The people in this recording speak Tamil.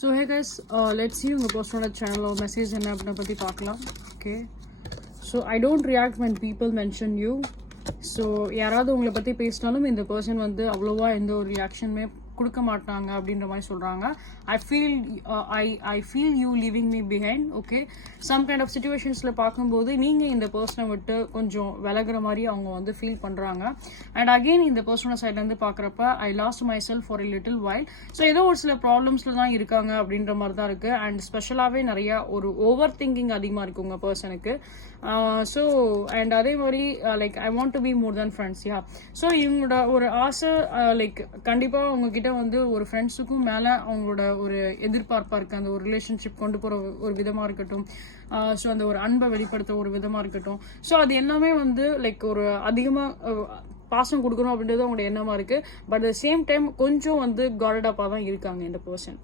So hey guys, let's see உங்கள் பர்சனோட சேனலோ மெசேஜ் என்ன அப்படின்னா பற்றி பார்க்கலாம். Okay, so I don't react when people mention you. So யாராவது உங்களை பற்றி பேசினாலும் இந்த பர்சன் வந்து அவ்வளோவா எந்த ஒரு ரியாக்ஷனுமே கொடுக்க மாட்டாங்க அப்படின்ற மாதிரி சொல்கிறாங்க. I feel you leaving me behind. Okay, some kind of சுச்சுவேஷன்ஸில் பார்க்கும்போது நீங்கள் இந்த பர்சனை விட்டு கொஞ்சம் விலகிற மாதிரி அவங்க வந்து ஃபீல் பண்ணுறாங்க. அண்ட் அகெயின் இந்த பர்சனோட சைட்லேருந்து பார்க்குறப்ப ஐ last my self for a little while. So ஏதோ ஒரு சில ப்ராப்ளம்ஸில் தான் இருக்காங்க அப்படின்ற மாதிரி தான் இருக்குது. அண்ட் ஸ்பெஷலாகவே நிறையா ஒரு ஓவர் திங்கிங் அதிகமாக இருக்குது உங்கள் பர்சனுக்கு. ஸோ அண்ட் அதே மாதிரி like I want to be more than friends. Yeah, so இவங்களோட ஒரு ஆசை லைக் கண்டிப்பாக உங்ககிட்ட வந்து ஒரு ஃப்ரெண்ட்ஸுக்கும் மேலே அவங்களோட ஒரு எதிர்பார்ப்பாக இருக்குது. அந்த ஒரு ரிலேஷன்ஷிப் கொண்டு போகிற ஒரு விதமாக இருக்கட்டும், ஸோ அந்த ஒரு அன்பை வெளிப்படுத்த ஒரு விதமாக இருக்கட்டும். ஸோ அது எல்லாமே வந்து லைக் ஒரு அதிகமாக பாசம் கொடுக்கணும் அப்படின்றது அவங்களோட எண்ணமாக இருக்குது. But at the same time கொஞ்சம் வந்து காடடாப்பாக தான் இருக்காங்க இந்த பர்சன்.